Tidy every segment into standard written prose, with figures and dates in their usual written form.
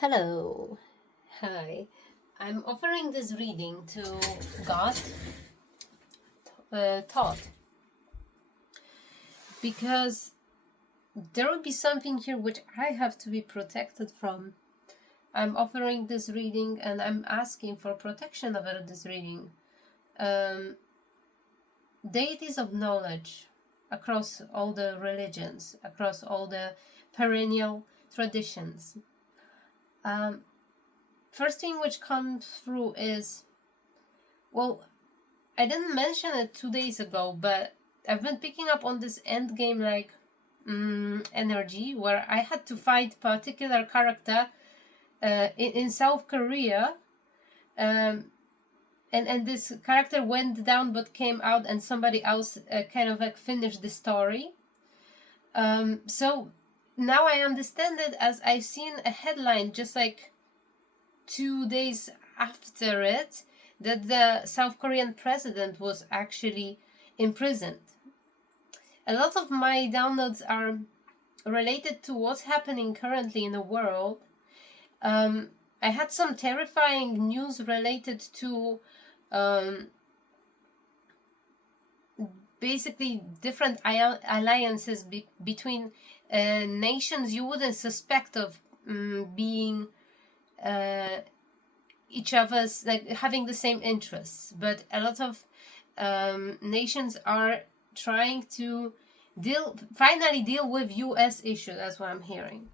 Hello. Hi. I'm offering this reading to God, Todd, because there will be something here which I have to be protected from. I'm offering this reading and I'm asking for protection over this reading. Deities of knowledge across all the religions, across all the perennial traditions. First thing which comes through is, well, I didn't mention it 2 days ago, but I've been picking up on this end game energy where I had to fight particular character in South Korea, and this character went down but came out, and somebody else kind of like finished the story. So now I understand it as I've seen a headline just like 2 days after it that the South Korean president was actually imprisoned. A lot of my downloads are related to what's happening currently in the world. I had some terrifying news related to basically different alliances between nations you wouldn't suspect of being each other's, like having the same interests, but a lot of nations are trying to finally deal with US issues. That's what I'm hearing.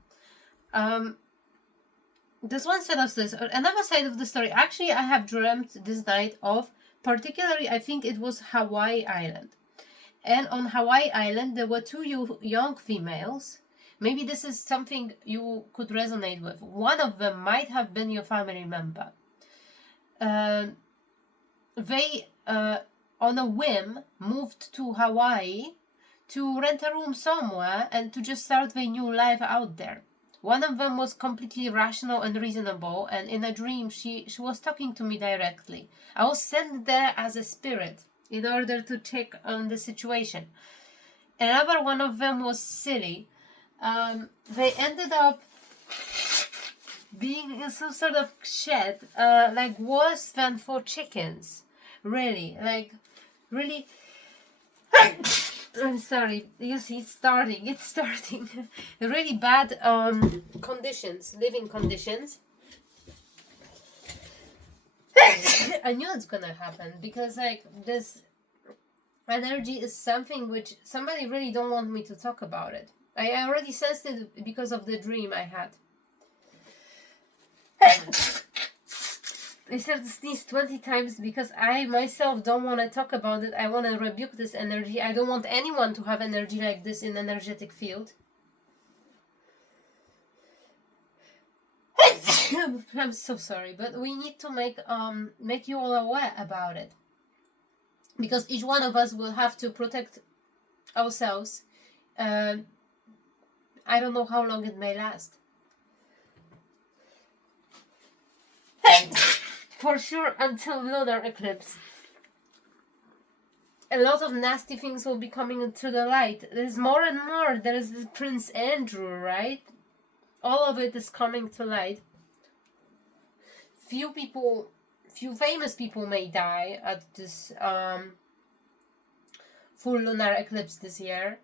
There's one side of this. Another side of the story, actually, I have dreamt this night of, particularly, I think it was Hawaii Island. And on Hawaii Island, there were two young females. Maybe this is something you could resonate with. One of them might have been your family member. They, on a whim, moved to Hawaii to rent a room somewhere and to just start their new life out there. One of them was completely rational and reasonable, and in a dream she was talking to me directly. I was sent there as a spirit in order to check on the situation. Another one of them was silly. They ended up being in some sort of shed, like worse than for chickens. Really, like, really. I'm sorry. You see, it's starting. Really bad living conditions. I knew it's gonna happen because like this energy is something which somebody really don't want me to talk about it. I already sensed it because of the dream I had. I started to sneeze 20 times because I myself don't want to talk about it. I want to rebuke this energy. I don't want anyone to have energy like this in energetic field. I'm so sorry, but we need to make you all aware about it. Because each one of us will have to protect ourselves. I don't know how long it may last. For sure, until lunar eclipse. A lot of nasty things will be coming into the light. There's more and more. There's Prince Andrew, right? All of it is coming to light. Few famous people may die at this full lunar eclipse this year.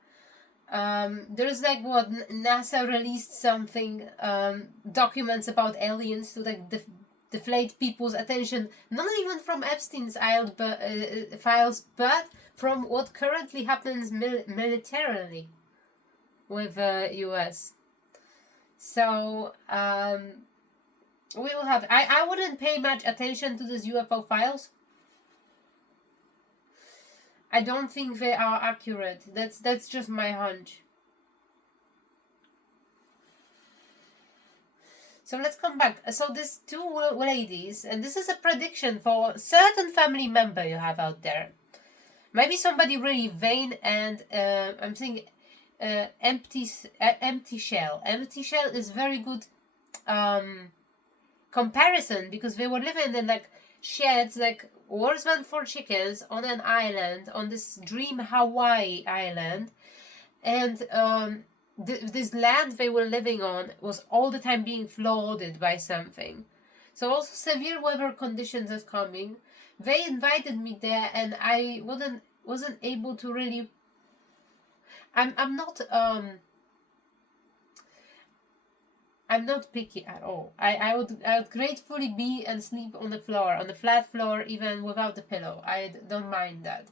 There's like what NASA released something, documents about aliens to like deflate people's attention, not even from Epstein's files, but from what currently happens militarily with US. So we will have. I wouldn't pay much attention to these UFO files. I don't think they are accurate. That's just my hunch. So let's come back. So these two ladies, and this is a prediction for a certain family member you have out there. Maybe somebody really vain and I'm thinking empty shell. Empty shell is very good comparison because they were living in like sheds, like worse than for chickens, on an island, on this dream Hawaii island, and this land they were living on was all the time being flooded by something. So also severe weather conditions is coming. They invited me there, and I wasn't able to really. I'm not I'm not picky at all. I would gratefully be and sleep on the floor, on the flat floor, even without the pillow. I don't mind that.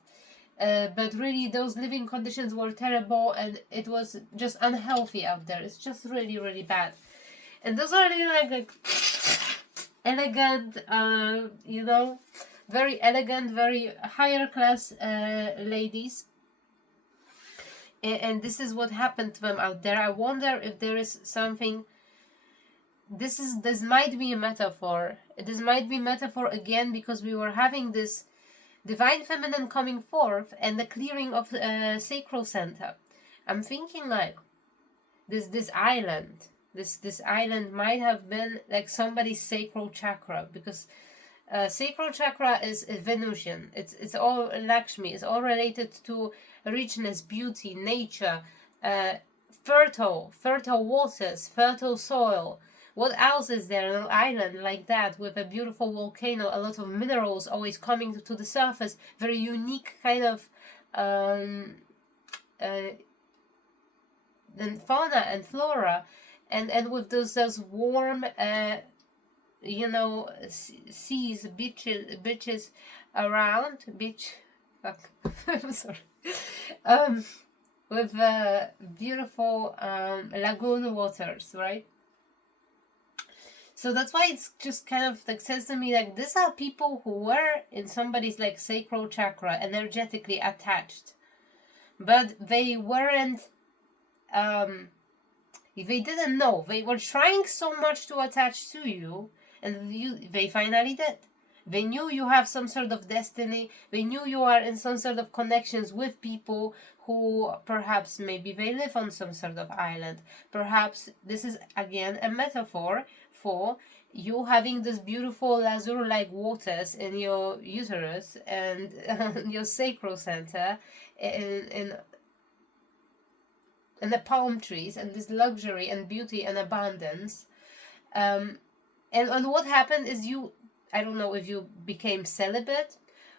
But really, those living conditions were terrible, and it was just unhealthy out there. It's just really, really bad. And those are really like elegant, very elegant, very higher class ladies. And this is what happened to them out there. I wonder if there is something. This might be a metaphor. This might be metaphor again, because we were having this divine feminine coming forth and the clearing of sacral center. I'm thinking like this island. This island might have been like somebody's sacral chakra, because sacral chakra is Venusian. It's all Lakshmi. It's all related to richness, beauty, nature, fertile waters, fertile soil. What else is there on an island like that with a beautiful volcano, a lot of minerals always coming to the surface, very unique kind of then fauna and flora, and with those warm seas, beaches around, I'm sorry, with beautiful lagoon waters, right? So that's why it's just kind of like says to me like these are people who were in somebody's like sacral chakra energetically attached, but they weren't. They didn't know. They were trying so much to attach to you, and they finally did. They knew you have some sort of destiny. They knew you are in some sort of connections with people who perhaps maybe they live on some sort of island. Perhaps this is again a metaphor for you having this beautiful lazur-like waters in your uterus and your sacral center in the palm trees, and this luxury and beauty and abundance. And what happened is I don't know if you became celibate,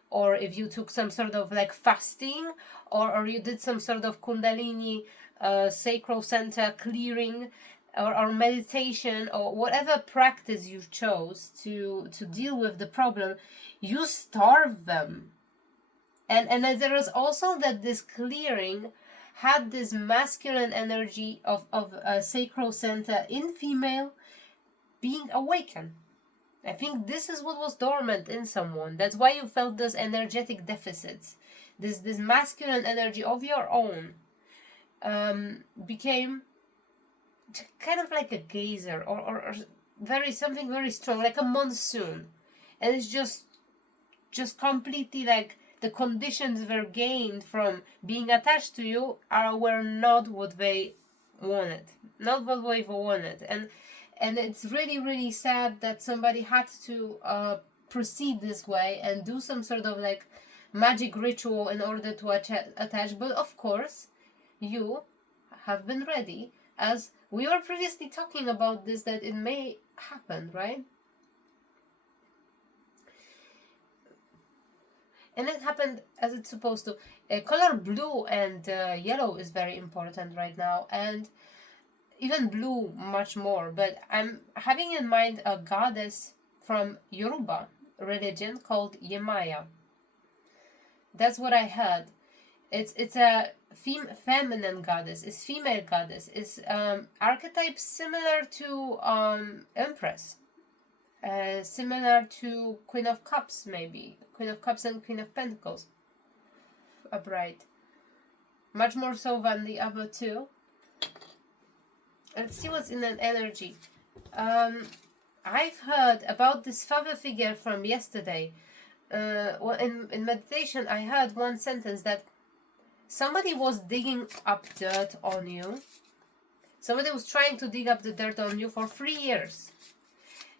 or if you took some sort of like fasting, or you did some sort of kundalini sacral center clearing, or meditation, or whatever practice you chose to deal with the problem. You starve them. And there is also that this clearing had this masculine energy of a sacral center in female being awakened. I think this is what was dormant in someone. That's why you felt those energetic deficits. This masculine energy of your own became kind of like a geyser, or something very strong, like a monsoon. And it's just completely like the conditions were gained from being attached to you were not what they wanted. Not what they wanted. And it's really, really sad that somebody had to proceed this way and do some sort of like magic ritual in order to attach. But of course, you have been ready, as we were previously talking about this, that it may happen, right? And it happened as it's supposed to. Color blue and yellow is very important right now, and even blue much more. But I'm having in mind a goddess from Yoruba religion called Yemaya. That's what I heard. It's a feminine goddess. It's female goddess. It's archetype similar to Empress. Similar to Queen of Cups, maybe. Queen of Cups and Queen of Pentacles. Upright. Much more so than the other two. Let's see what's in an energy. I've heard about this father figure from yesterday. In meditation, I heard one sentence that somebody was digging up dirt on you. Somebody was trying to dig up the dirt on you for 3 years.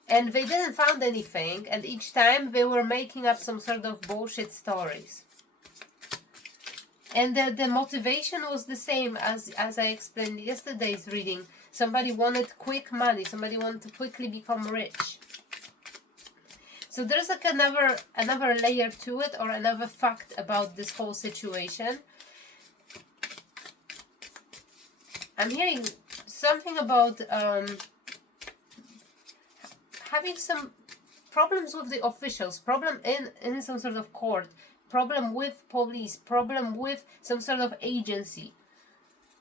And they didn't find anything, and each time they were making up some sort of bullshit stories. And the motivation was the same as I explained in yesterday's reading. Somebody wanted quick money. Somebody wanted to quickly become rich. So there's like another layer to it, or another fact about this whole situation. I'm hearing something about having some problems with the officials, problem in some sort of court, problem with police, problem with some sort of agency.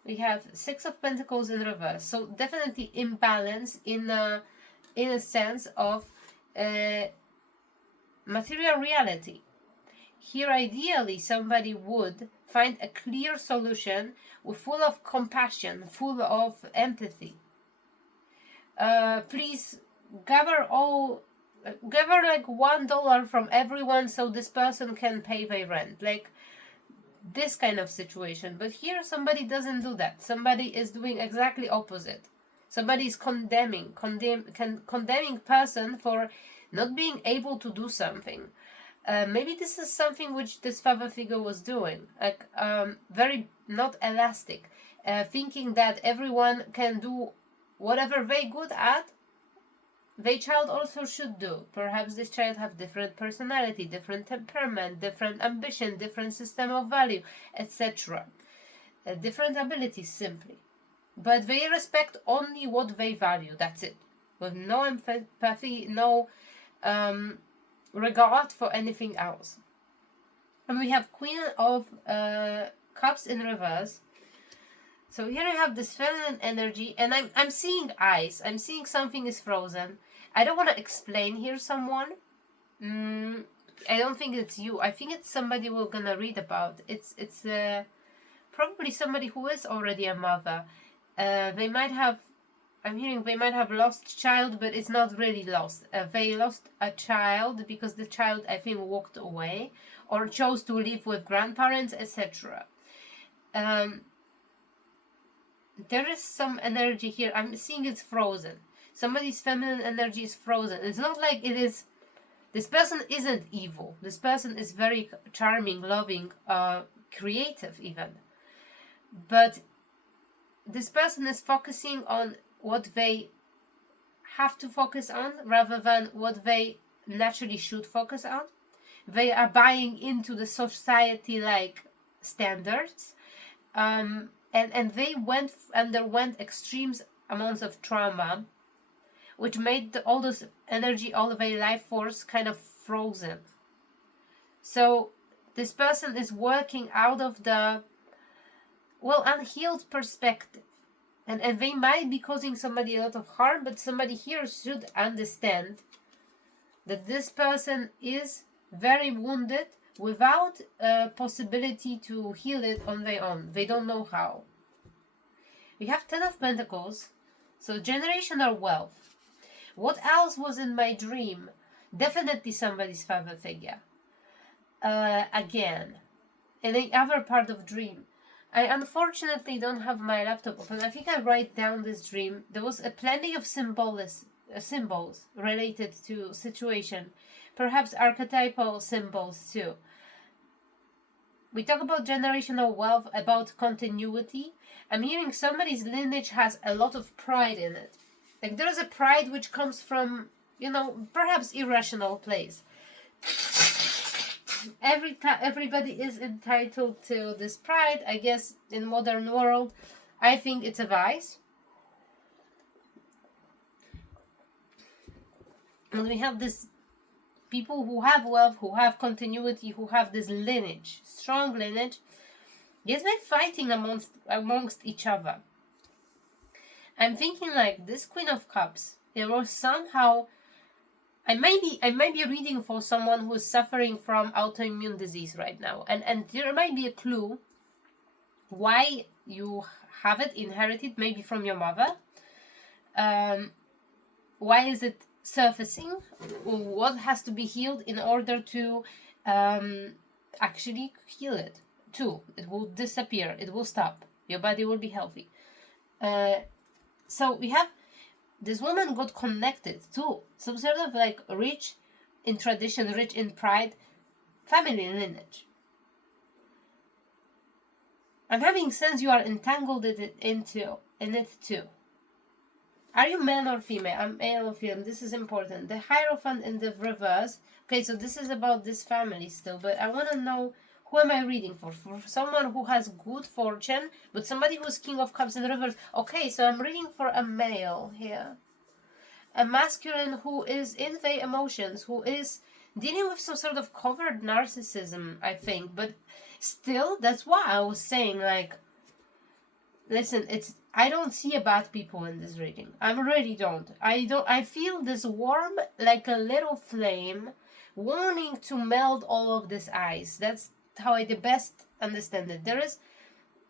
We have Six of Pentacles in reverse, so definitely imbalance in a sense of material reality. Here, ideally, somebody would find a clear solution, full of compassion, full of empathy. Please gather like $1 from everyone so this person can pay their rent. Like this kind of situation. But here somebody doesn't do that. Somebody is doing exactly opposite. Somebody is condemning person for not being able to do something. Maybe this is something which this father figure was doing, like very not elastic, thinking that everyone can do whatever they good at, their child also should do. Perhaps this child have different personality, different temperament, different ambition, different system of value, etc. Different abilities simply. But they respect only what they value, that's it. With no empathy, no regard for anything else. And we have Queen of Cups in reverse. So here I have this feminine energy, and I'm seeing ice. I'm seeing something is frozen. I don't want to explain here someone. I don't think it's you. I think it's somebody we're gonna read about. It's probably somebody who is already a mother. They might have, I'm hearing they might have lost child, but it's not really lost. They lost a child because the child, I think, walked away or chose to live with grandparents, etc. There is some energy here. I'm seeing it's frozen. Somebody's feminine energy is frozen. It's not like it is. This person isn't evil. This person is very charming, loving, creative even. But this person is focusing on what they have to focus on rather than what they naturally should focus on. They are buying into the society-like standards. And they underwent extreme amounts of trauma, which made all this energy, all of their life force kind of frozen. So this person is working out of the, unhealed perspective. And they might be causing somebody a lot of harm, but somebody here should understand that this person is very wounded without a possibility to heal it on their own. They don't know how. We have Ten of Pentacles, so generational wealth. What else was in my dream? Definitely somebody's father figure. Again, in the other part of dream. I unfortunately don't have my laptop open. I think I write down this dream. There was plenty of symbols related to situation. Perhaps archetypal symbols too. We talk about generational wealth, about continuity. I'm hearing somebody's lineage has a lot of pride in it. Like there is a pride which comes from, perhaps irrational place. Everybody is entitled to this pride, I guess, in modern world. I think it's a vice. And we have this people who have wealth, who have continuity, who have this lineage, strong lineage. Yes, they're fighting amongst each other. I'm thinking like this Queen of Cups, there was somehow, I may be reading for someone who is suffering from autoimmune disease right now, and there might be a clue why you have it inherited, maybe from your mother. Why is it surfacing? What has to be healed in order to actually heal it too? It will disappear. It will stop. Your body will be healthy. So we have this woman got connected to some sort of like rich in tradition, rich in pride, family lineage. I'm having sense you are entangled in it too. Are you male or female? I'm male or female. This is important. The Hierophant in the reverse. Okay, so this is about this family still, but I want to know, who am I reading for? For someone who has good fortune, but somebody who's King of Cups in reverse. Okay, so I'm reading for a male here. A masculine who is in their emotions, who is dealing with some sort of covered narcissism, I think. But still, that's why I was saying, like, listen, I don't see a bad people in this reading. I really don't. I feel this warm, like a little flame, wanting to melt all of this ice. That's how I the best understand it. There is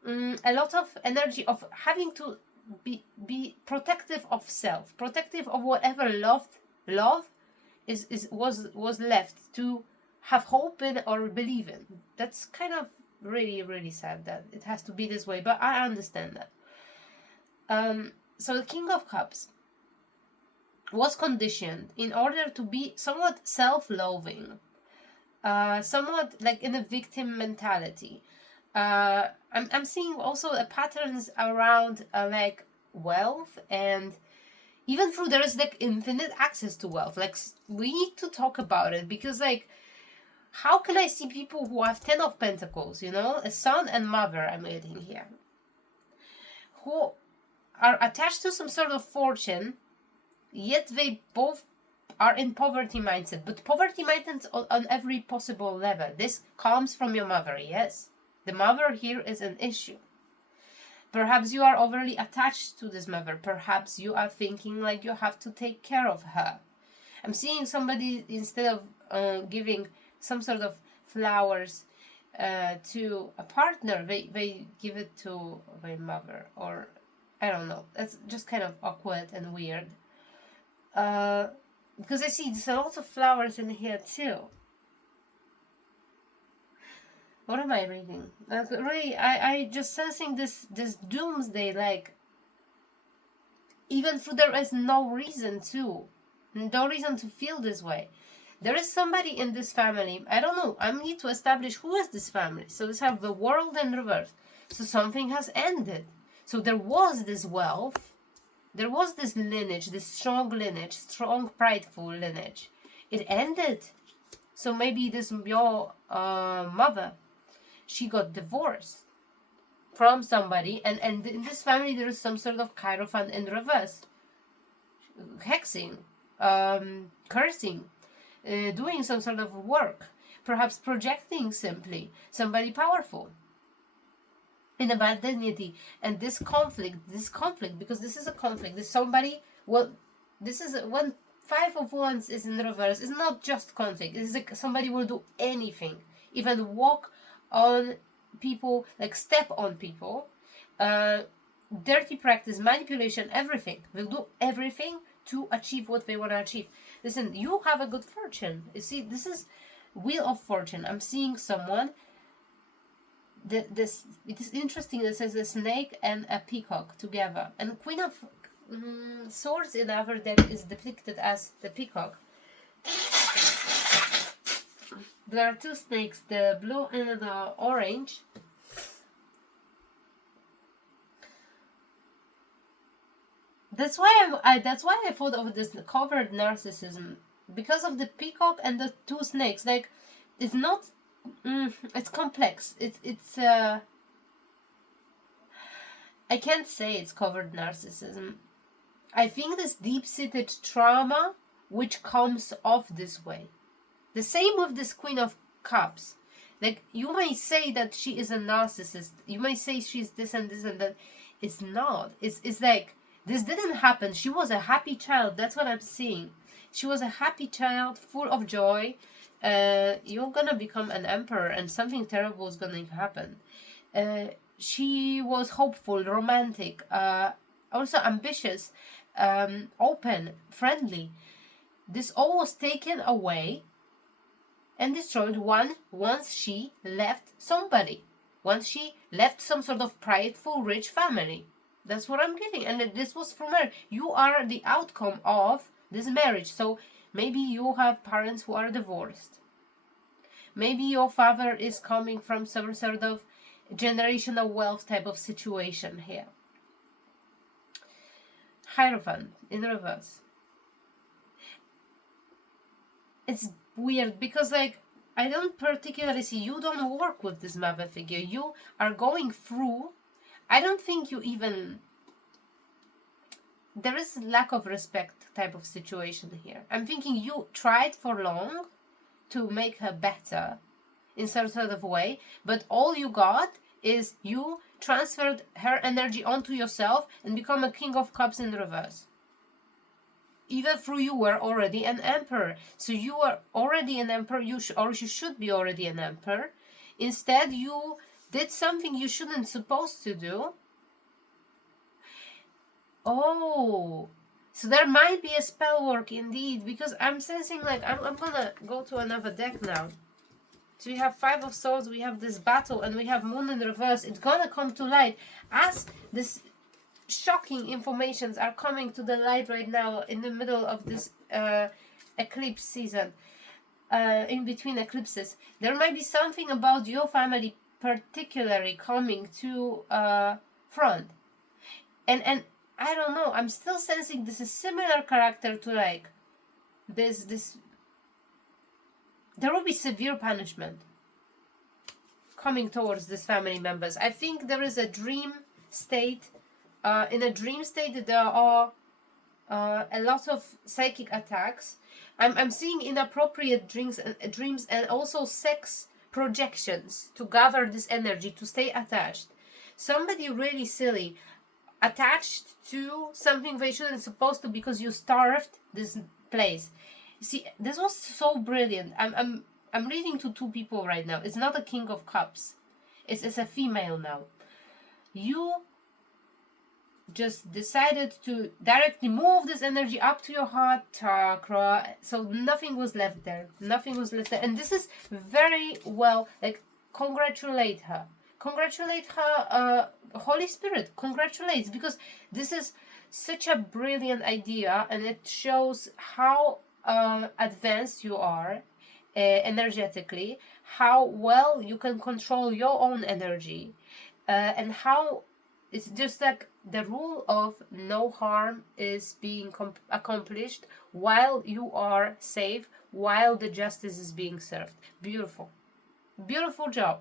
a lot of energy of having to be protective of self, protective of whatever love was left to have hope in or believe in. That's kind of really, really sad that it has to be this way, but I understand that. So the King of Cups was conditioned in order to be somewhat self-loathing, somewhat like in a victim mentality. I'm seeing also patterns around like wealth, and even through there is like infinite access to wealth. Like we need to talk about it, because like, how can I see people who have 10 of Pentacles, a son and mother I'm getting here, who are attached to some sort of fortune, yet they both are in poverty mindset, but poverty mindset on every possible level. This comes from your mother, yes. The mother here is an issue. Perhaps you are overly attached to this mother. Perhaps you are thinking like you have to take care of her. I'm seeing somebody, instead of giving some sort of flowers to a partner, they give it to their mother, or I don't know. That's just kind of awkward and weird. Because I see there's lots of flowers in here too. What am I reading? Like, really, I just sensing this doomsday, like, even though there is no reason to feel this way. There is somebody in this family, I don't know, I need to establish who is this family. So let's have the World in reverse. So something has ended. So there was this wealth, there was this lineage, this strong lineage, strong prideful lineage. It ended. So maybe this your mother, she got divorced from somebody, and in this family there is some sort of Hierophant in reverse, hexing, cursing, doing some sort of work, perhaps projecting simply somebody powerful in a bad dignity. And this conflict, because this is a conflict, this somebody, well, this is when Five of Wands is in reverse, it's not just conflict, it's like somebody will do anything, even walk on people, like step on people, dirty practice, manipulation, everything. They'll do everything to achieve what they want to achieve. Listen, you have a good fortune. You see, this is Wheel of Fortune. I'm seeing someone. It is interesting. It says a snake and a peacock together, and Queen of Swords in our deck is depicted as the peacock. There are two snakes, the blue and the orange. That's why I thought of this covered narcissism, because of the peacock and the two snakes. Like, it's not, it's complex. It's I can't say it's covered narcissism. I think this deep-seated trauma which comes off this way. The same with this Queen of Cups. Like, you may say that she is a narcissist. You may say she's this and this and that. It's not. It's like, this didn't happen. She was a happy child. That's what I'm seeing. She was a happy child, full of joy. You're gonna become an emperor and something terrible is gonna happen. She was hopeful, romantic, also ambitious, open, friendly. This all was taken away and destroyed once she left somebody. Once she left some sort of prideful, rich family. That's what I'm getting. And this was from her. You are the outcome of this marriage. So maybe you have parents who are divorced. Maybe your father is coming from some sort of generational wealth type of situation here. Hierophant in reverse. It's weird because, like, I don't particularly see, you don't work with this mother figure. You are going through, I don't think you even, there is lack of respect type of situation here. I'm thinking you tried for long to make her better in some sort of way, but all you got is you transferred her energy onto yourself and become a King of Cups in reverse. Either through you were already an emperor, so you are already an emperor, or you should be already an emperor. Instead, you did something you shouldn't supposed to do. Oh, so there might be a spell work indeed, because I'm sensing, like, I'm gonna go to another deck now. So we have Five of Swords, we have this battle, and we have Moon in reverse. It's gonna come to light as this shocking informations are coming to the light right now in the middle of this eclipse season, in between eclipses. There might be something about your family particularly coming to front, and I don't know, I'm still sensing this is similar character to, like, this there will be severe punishment coming towards these family members. I think there is a dream state. In a dream state, there are a lot of psychic attacks. I'm seeing inappropriate dreams and also sex projections to gather this energy, to stay attached. Somebody really silly attached to something they shouldn't supposed to because you starved this place. See, this was so brilliant. I'm reading to two people right now. It's not a King of Cups. It's a female now. You just decided to directly move this energy up to your heart chakra, so nothing was left there. Nothing was left there. And this is very well, like, congratulate her. Congratulate her, Holy Spirit. Congratulates, because this is such a brilliant idea, and it shows how advanced you are energetically, how well you can control your own energy, and how it's just like the rule of no harm is being accomplished while you are safe, while the justice is being served. Beautiful. Beautiful job.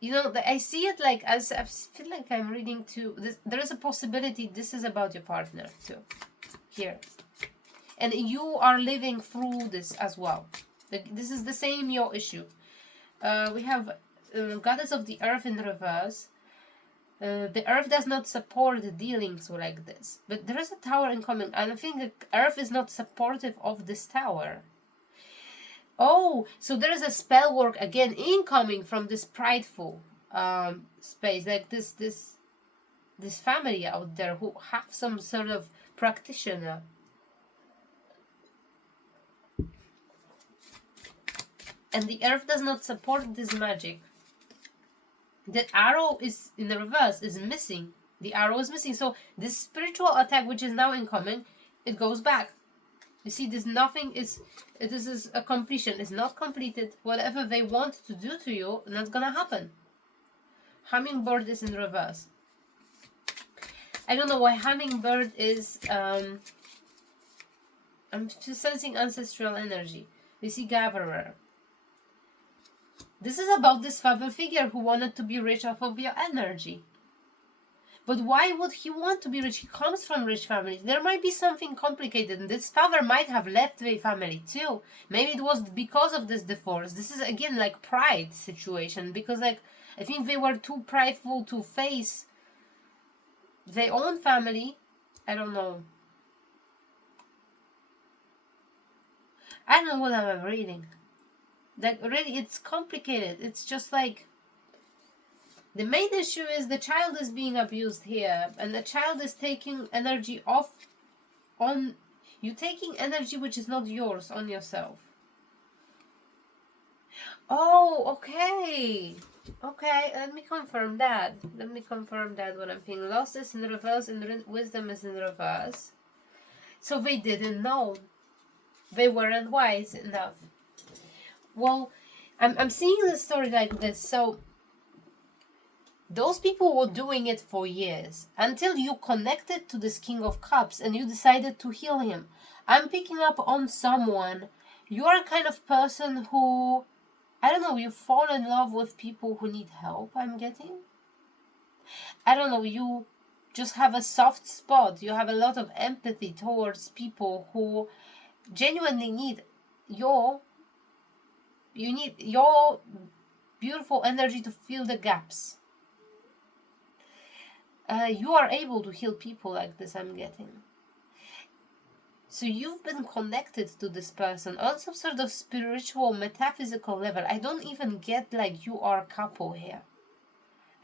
You know, I see it like, as I feel like I'm reading to this, there is a possibility this is about your partner too, here, and you are living through this as well. Like, this is the same your issue. We have Goddess of the Earth in reverse. The Earth does not support dealings like this, but there is a tower incoming, and I think the Earth is not supportive of this tower. Oh, so there is a spell work again incoming from this prideful space, like this family out there who have some sort of practitioner. And the Earth does not support this magic. The arrow is in the reverse, is missing. The arrow is missing. So this spiritual attack, which is now incoming, it goes back. You see, this is a completion. It's not completed. Whatever they want to do to you, not gonna happen. Hummingbird is in reverse. I don't know why hummingbird is. I'm sensing ancestral energy. We see gatherer. This is about this father figure who wanted to be rich off of your energy. But why would he want to be rich? He comes from rich families. There might be something complicated. And this father might have left the family too. Maybe it was because of this divorce. This is, again, like pride situation. Because, like, I think they were too prideful to face their own family. I don't know. I don't know what I'm reading. Like, really, it's complicated. It's just like, the main issue is the child is being abused here, and the child is taking energy off on you, taking energy which is not yours on yourself. Oh, okay. Okay, let me confirm that. What I'm feeling. Lost is in reverse and wisdom is in reverse. So they didn't know. They weren't wise enough. Well, I'm seeing the story like this. So those people were doing it for years until you connected to this King of Cups and you decided to heal him. I'm picking up on someone. You are a kind of person who, I don't know, you fall in love with people who need help, I'm getting. I don't know, you just have a soft spot. You have a lot of empathy towards people who genuinely need your beautiful energy to fill the gaps. You are able to heal people like this, I'm getting. So you've been connected to this person on some sort of spiritual, metaphysical level. I don't even get like you are a couple here.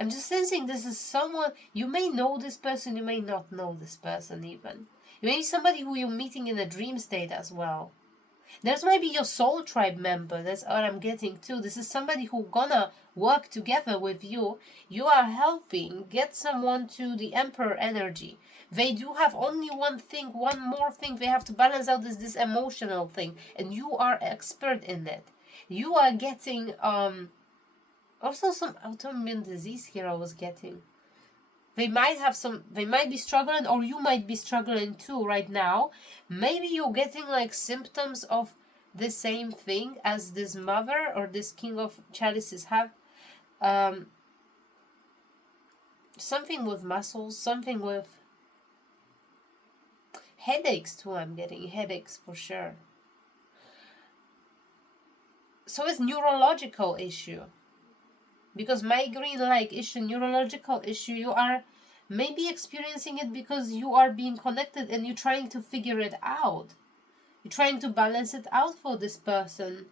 I'm just sensing this is someone, you may know this person, you may not know this person even. You may be somebody who you're meeting in a dream state as well. There's maybe your soul tribe member, that's what I'm getting too. This is somebody who gonna work together with you. You are helping get someone to the Emperor energy. They do have only one more thing they have to balance out is this emotional thing. And you are expert in it. You are getting also some autoimmune disease here I was getting. They might be struggling, or you might be struggling too right now. Maybe you're getting like symptoms of the same thing as this mother or this King of Chalices have. Something with muscles, something with headaches too. I'm getting headaches for sure. So it's neurological issue. Because migraine-like issue, neurological issue, you are maybe experiencing it because you are being connected and you're trying to figure it out. You're trying to balance it out for this person.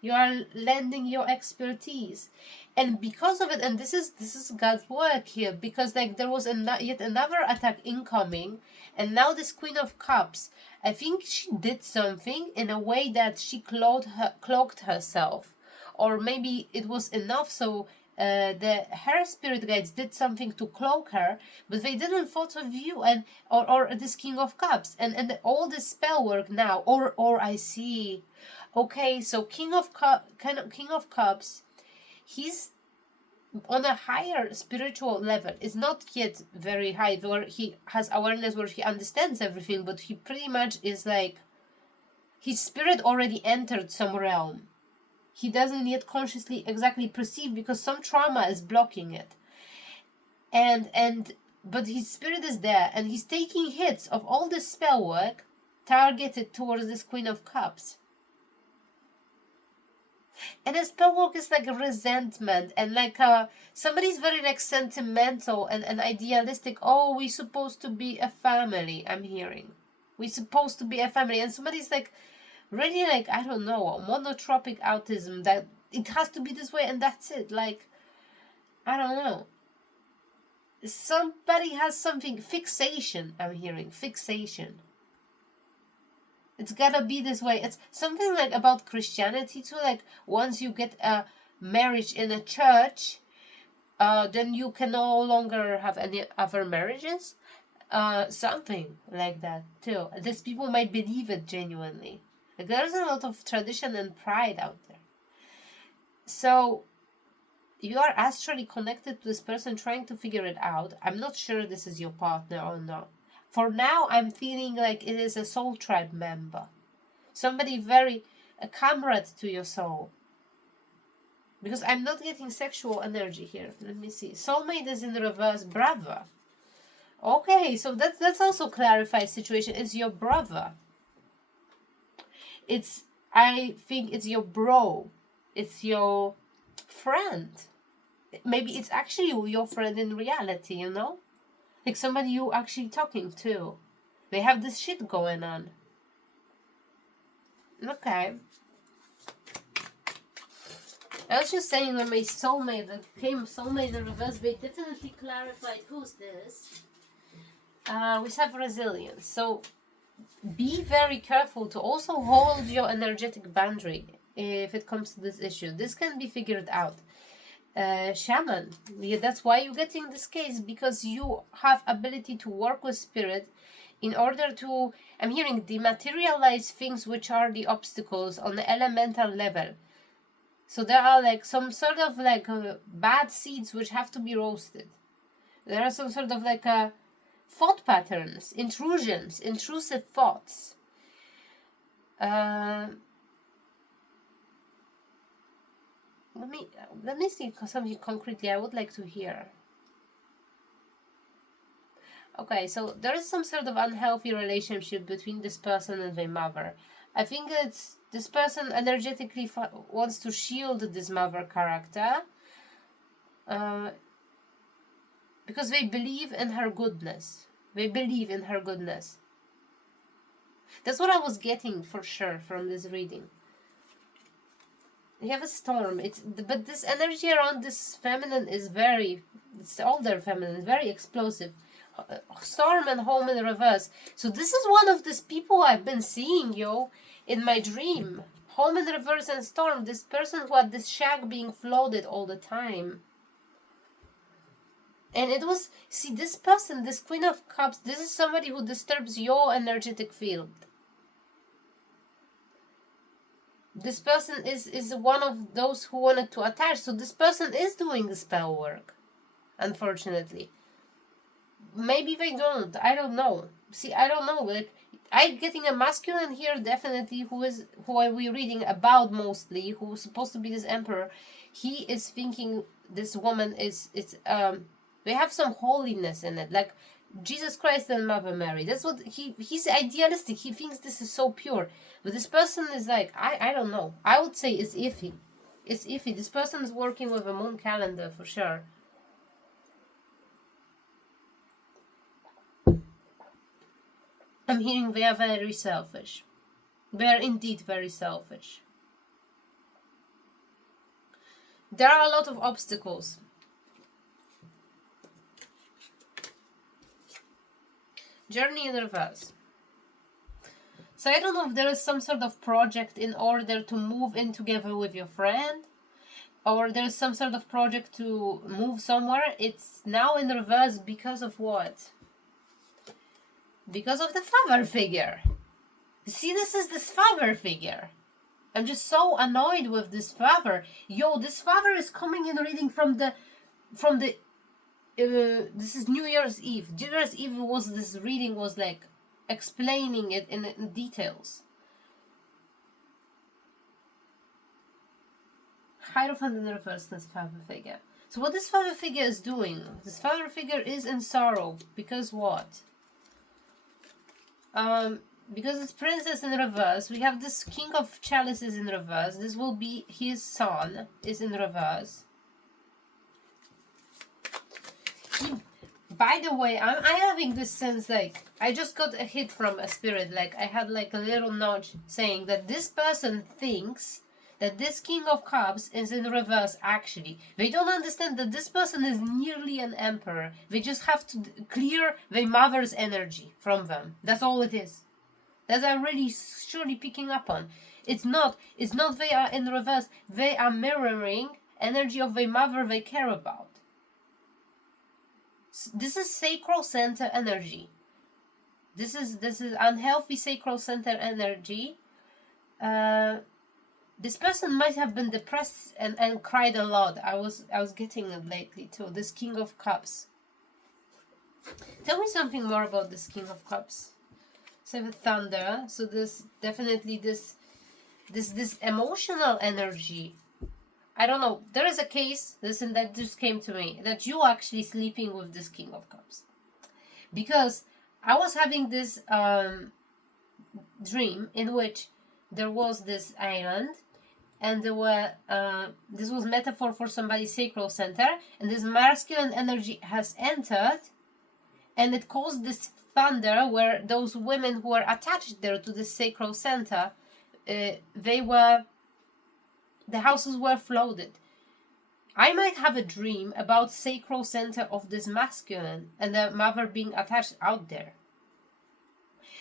You are lending your expertise. And because of it, and this is God's work here, because like there was yet another attack incoming, and now this Queen of Cups, I think she did something in a way that she cloaked herself. Or maybe it was enough so her spirit guides did something to cloak her, but they didn't thought of you and or this King of Cups and all this spell work now. Or I see. Okay, so King of Cups, he's on a higher spiritual level. It's not yet very high where he has awareness, where he understands everything, but he pretty much is like his spirit already entered some realm. He doesn't yet consciously exactly perceive because some trauma is blocking it. But his spirit is there and he's taking hits of all this spell work targeted towards this Queen of Cups. And the spell work is like a resentment and like somebody's very like sentimental and idealistic. Oh, we're supposed to be a family, I'm hearing. We're supposed to be a family. And somebody's like really like, I don't know, monotropic autism, that it has to be this way and that's it. Like, I don't know. Somebody has something, fixation, I'm hearing, fixation. It's gotta be this way. It's something like about Christianity too, like once you get a marriage in a church, then you can no longer have any other marriages. Something like that too. These people might believe it genuinely. Like, there's a lot of tradition and pride out there. So you are astrally connected to this person trying to figure it out. I'm not sure this is your partner or not. For now, I'm feeling like it is a soul tribe member. Somebody a comrade to your soul. Because I'm not getting sexual energy here. Let me see. Soulmate is in reverse, brother. Okay, so that's also clarifies situation. It's your brother. I think it's your bro. It's your friend. Maybe it's actually your friend in reality, you know? Like somebody you actually talking to. They have this shit going on. Okay. I was just saying when my soulmate that came soulmate in reverse, they definitely clarified who's this. We have resilience. So be very careful to also hold your energetic boundary if it comes to this issue. This can be figured out. Shaman, yeah, that's why you're getting this case, because you have ability to work with spirit in order to, I'm hearing, dematerialize things which are the obstacles on the elemental level. So there are like some sort of like bad seeds which have to be roasted. There are some sort of like thought patterns, intrusions, intrusive thoughts. Let me see something concretely I would like to hear. Okay, so there is some sort of unhealthy relationship between this person and their mother. I think it's this person energetically wants to shield this mother character because they believe in her goodness. They believe in her goodness. That's what I was getting for sure from this reading. You have a storm. But this energy around this feminine is it's older feminine, very explosive. Storm and home in reverse. So this is one of these people I've been seeing, in my dream. Home in reverse and storm. This person who had this shack being floated all the time. And it was, see, this person, this Queen of Cups, this is somebody who disturbs your energetic field. This person is one of those who wanted to attach. So this person is doing the spell work, unfortunately. Maybe they don't. I don't know. See, I don't know. Like, I'm getting a masculine here, definitely, who are we reading about mostly, who's supposed to be this emperor. He is thinking this woman they have some holiness in it, like Jesus Christ and Mother Mary. That's what he's idealistic. He thinks this is so pure. But this person is like, I don't know. I would say it's iffy. It's iffy. This person is working with a moon calendar for sure. I'm hearing they are very selfish. They are indeed very selfish. There are a lot of obstacles. Journey in reverse. So I don't know if there is some sort of project in order to move in together with your friend, or there's some sort of project to move somewhere. It's now in reverse because of what? Because of the father figure. See, this is this father figure. I'm just so annoyed with this father. This father is coming in reading from the this is New Year's Eve. New Year's Eve this reading was like explaining it in details. Hierophant in reverse, this father figure. So what this father figure is doing? This father figure is in sorrow because what? Because it's princess in reverse, we have this king of chalices in reverse. This will be his son, is in reverse. By the way, I'm having this sense, like, I just got a hit from a spirit, like, I had like a little nudge saying that this person thinks that this King of Cups is in reverse actually. They don't understand that this person is nearly an emperor. They just have to clear their mother's energy from them. That's all it is. That I'm really surely picking up on. It's not they are in reverse. They are mirroring energy of their mother they care about. This is sacral center energy. This is unhealthy sacral center energy. This person might have been depressed and cried a lot. I was getting it lately too. This King of Cups. Tell me something more about this King of Cups. Seven Thunder. So this definitely this emotional energy. I don't know. There is a case, listen, that just came to me, that you actually sleeping with this King of Cups. Because I was having this dream in which there was this island, and there were this was metaphor for somebody's sacral center, and this masculine energy has entered, and it caused this thunder where those women who were attached there to the sacral center, the houses were flooded. I might have a dream about sacral center of this masculine and the mother being attached out there.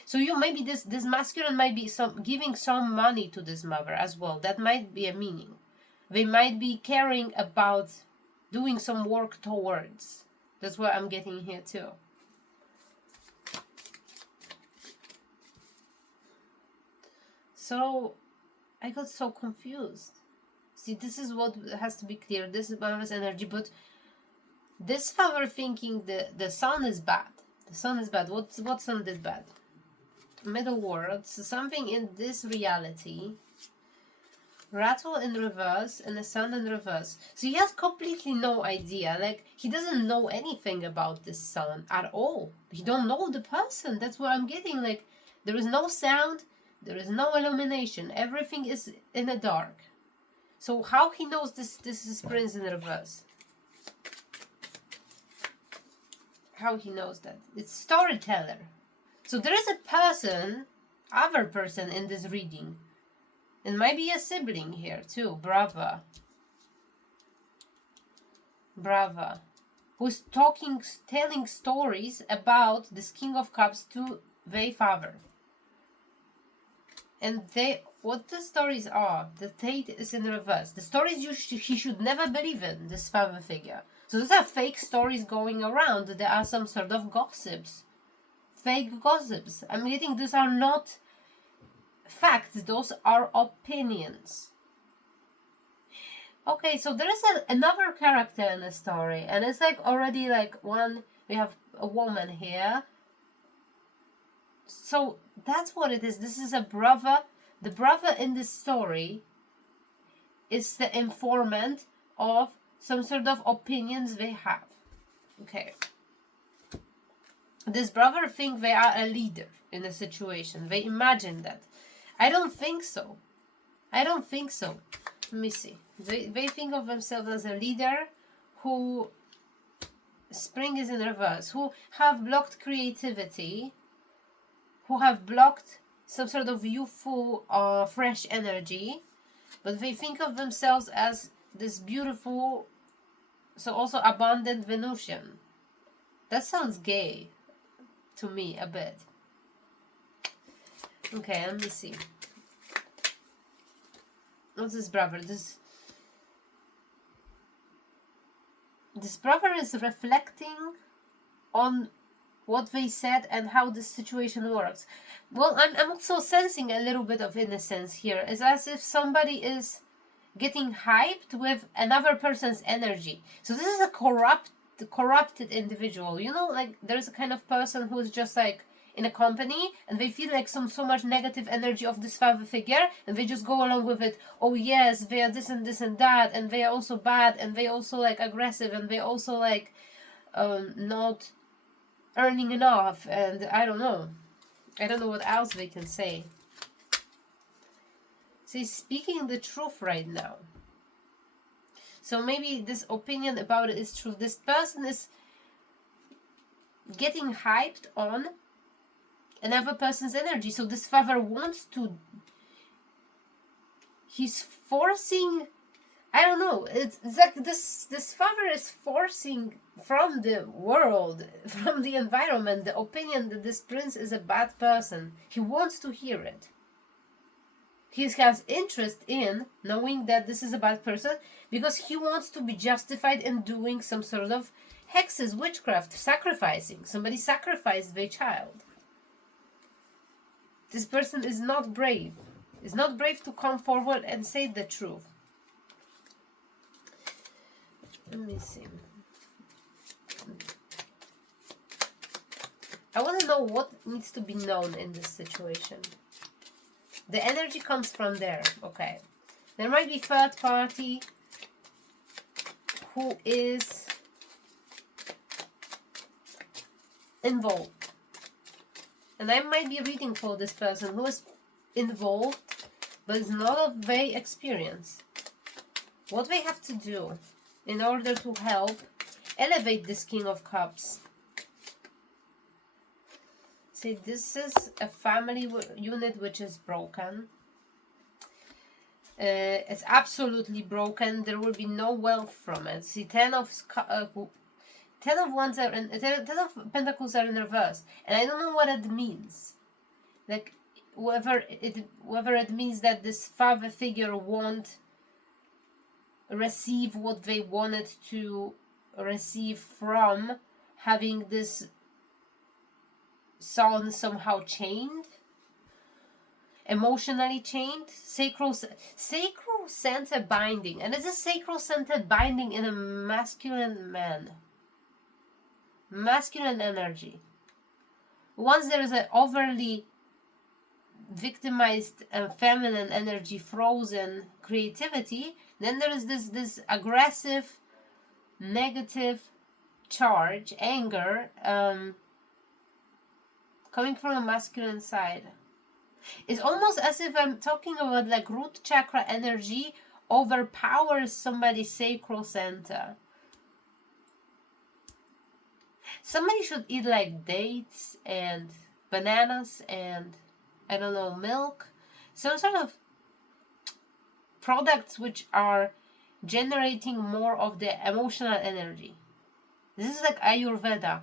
So maybe this masculine might be giving some money to this mother as well. That might be a meaning. They might be caring about doing some work towards. That's what I'm getting here too. So I got so confused. See, this is what has to be clear. This is Brava's energy, but this father thinking the son is bad. The son is bad. What son did bad? Middle world. So something in this reality. Rattle in reverse and the sun in reverse. So he has completely no idea. Like, he doesn't know anything about this son at all. He don't know the person. That's what I'm getting. Like, there is no sound. There is no illumination. Everything is in the dark. So how he knows this is Prince in reverse? How he knows that? It's storyteller. So there is a person, other person in this reading. It might be a sibling here too. Brava. Who's telling stories about this King of Cups to their father. And what the stories are, the Tate is in reverse. The stories he should never believe in, this father figure. So those are fake stories going around. There are some sort of gossips. Fake gossips. I'm getting these are not facts, those are opinions. Okay, so there is another character in the story, and it's like already like we have a woman here. So that's what it is. This is a brother. The brother in this story is the informant of some sort of opinions they have. Okay. This brother think they are a leader in a situation. They imagine that. I don't think so. Let me see. They think of themselves as a leader who spring is in reverse, who have blocked creativity, who have blocked some sort of youthful fresh energy, but they think of themselves as this beautiful, so also abundant Venusian. That sounds gay to me a bit. Okay, let me see. What's this brother? This brother is reflecting on what they said and how this situation works. Well, I'm also sensing a little bit of innocence here. It's as if somebody is getting hyped with another person's energy. So this is a corrupted individual. You know, like there's a kind of person who's just like in a company and they feel like so much negative energy of this father figure and they just go along with it. Oh yes, they are this and that, and they are also bad, and they also like aggressive, and they also like not earning enough, and I don't know what else they can say. So he's speaking the truth right now. So maybe this opinion about it is true. This person is getting hyped on another person's energy. So this father wants to, he's forcing, I don't know, it's like this father is forcing from the world, from the environment, the opinion that this prince is a bad person. He wants to hear it. He has interest in knowing that this is a bad person because he wants to be justified in doing some sort of hexes, witchcraft, sacrificing. Somebody sacrificed their child. This person is not brave. Is not brave to come forward and say the truth. Let me see. I want to know what needs to be known in this situation. The energy comes from there. Okay. There might be third party who is involved. And I might be reading for this person who is involved, but is not of very experienced. What they have to do in order to help elevate this King of Cups. See, this is a family unit which is broken. It's absolutely broken. There will be no wealth from it. See, Ten of Pentacles are in reverse, and I don't know what it means. Like whether it means that this father figure won't receive what they wanted to receive from having this son somehow chained, emotionally chained. Sacral center binding, and it's a sacral center binding in a masculine man. Masculine energy. Once there is an overly victimized feminine energy, frozen creativity, then there is this aggressive, negative charge, anger, coming from a masculine side. It's almost as if I'm talking about like root chakra energy overpowers somebody's sacral center. Somebody should eat like dates and bananas and, I don't know, milk. Some sort of products which are generating more of the emotional energy. This is like Ayurveda.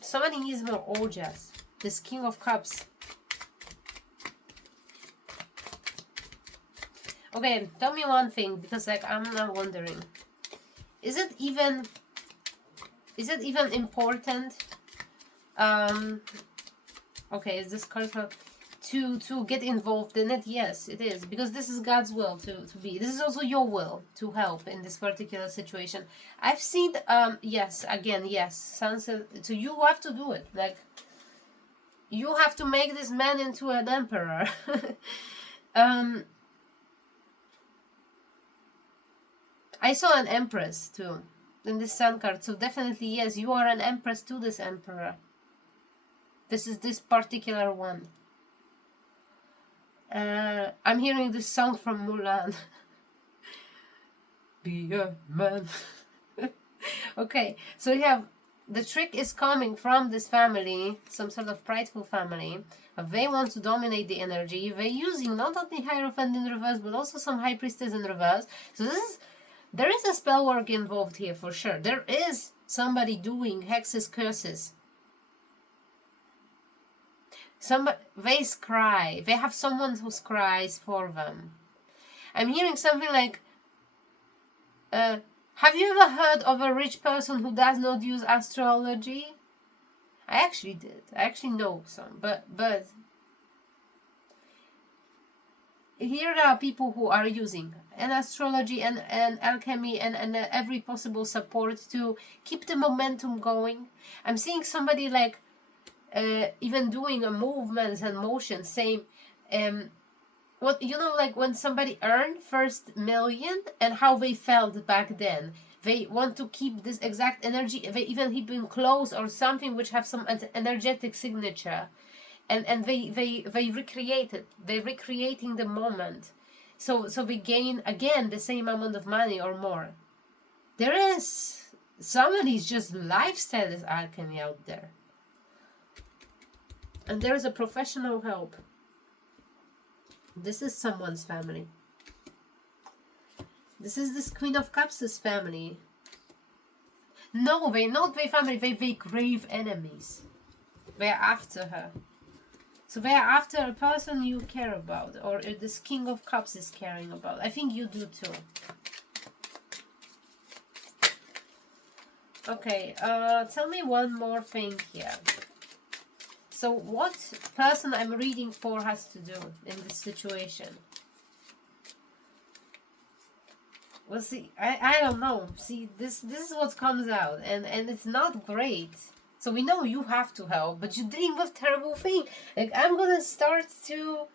Somebody needs more ojas. This King of Cups. Okay, tell me one thing, because like I'm now wondering, is it even important? Okay, is this card to get involved in it? Yes, it is, because this is God's will to be. This is also your will to help in this particular situation. I've seen yes, again, yes, sunset. So you have to do it. Like, you have to make this man into an emperor. I saw an empress too in this sun card, so definitely yes, you are an empress to this emperor. This is this particular one. I'm hearing this song from Mulan. Be a man. Okay, so you have the trick is coming from this family, some sort of prideful family. They want to dominate the energy. They're using not only Hierophant in reverse, but also some High Priestess in reverse. So there is a spell work involved here for sure. There is somebody doing hexes, curses. They scry. They have someone who scries for them. I'm hearing something like, have you ever heard of a rich person who does not use astrology? I actually did. I actually know some, but here are people who are using an astrology and alchemy and every possible support to keep the momentum going. I'm seeing somebody like even doing a movements and motion, same what, you know, like when somebody earned first million and how they felt back then. They want to keep this exact energy. They even keep clothes or something which have some energetic signature, and they recreate it. They're recreating the moment, so they gain again the same amount of money or more. There is somebody's just lifestyle is alchemy out there, and there is a professional help. This is someone's family. This is this Queen of Cups' family. No, they're not their family. They're grave enemies. They're after her. So they're after a person you care about, or this King of Cups is caring about. I think you do too. Okay, tell me one more thing here. So what person I'm reading for has to do in this situation? Well, see, I don't know. See, this is what comes out, and it's not great. So we know you have to help, but you're dealing with terrible thing. Like, I'm gonna start to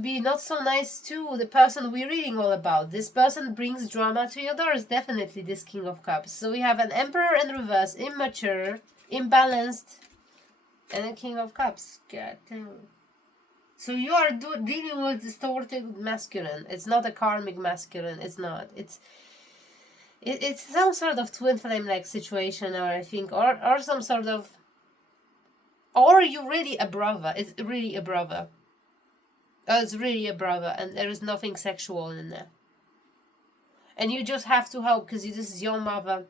be not so nice to the person we're reading all about. This person brings drama to your doors, definitely this King of Cups. So we have an Emperor in reverse, immature, imbalanced, and a King of Cups. God damn. So you are dealing with distorted masculine. It's not a karmic masculine. It's not. It's some sort of twin flame like situation, or I think, or some sort of, or you're really a brother. It's really a brother. Oh, it's really a brother, and there is nothing sexual in there. And you just have to help because this is your mother.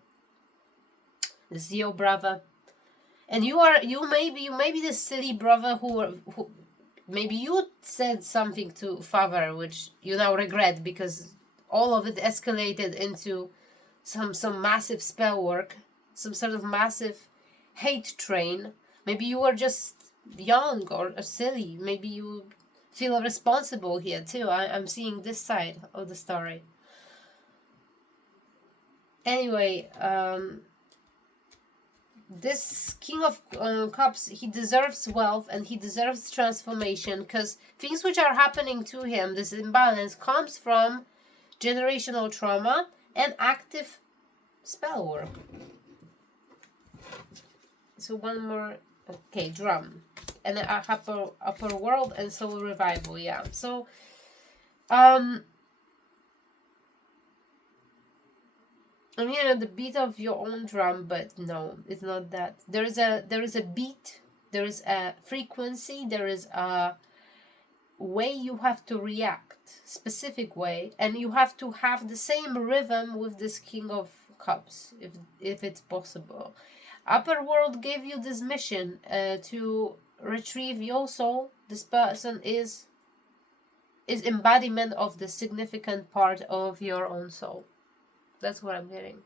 This is your brother, and you may be this silly brother who maybe you said something to father which you now regret because all of it escalated into some massive spell work, some sort of massive hate train. Maybe you were just young or silly. Maybe you feel responsible here too. I'm seeing this side of the story. Anyway, this King of Cups, he deserves wealth and he deserves transformation, because things which are happening to him, this imbalance, comes from generational trauma and active spell work. So one more, okay, drum, and then upper world and soul revival. Yeah. So, I mean, the beat of your own drum, but no, it's not that. There is a beat, there is a frequency, there is a way you have to react, specific way, and you have to have the same rhythm with this King of Cups, if it's possible. Upper world gave you this mission to retrieve your soul. This person is embodiment of the significant part of your own soul. That's what I'm getting.